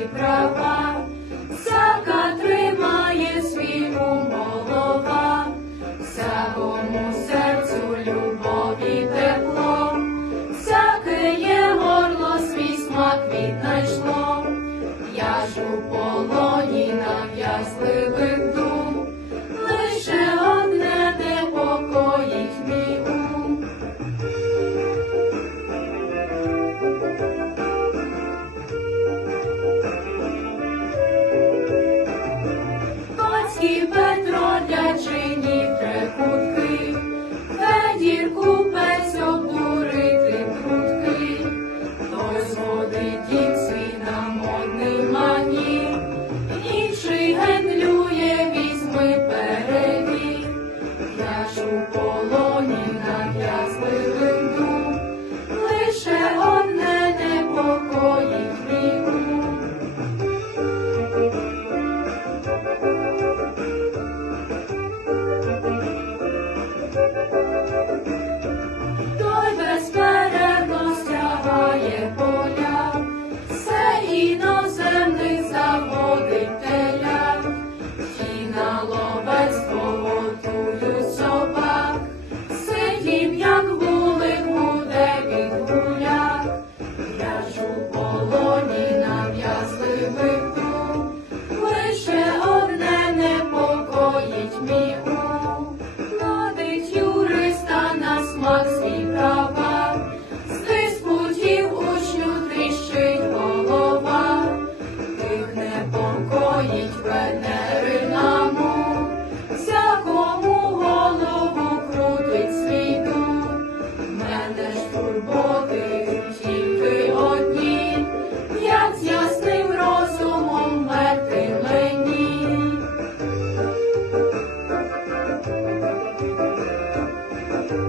права, всяка тримає світу голова, всякому серцю любові тепло, всяке є горло свій смак віднайшло, я жупо.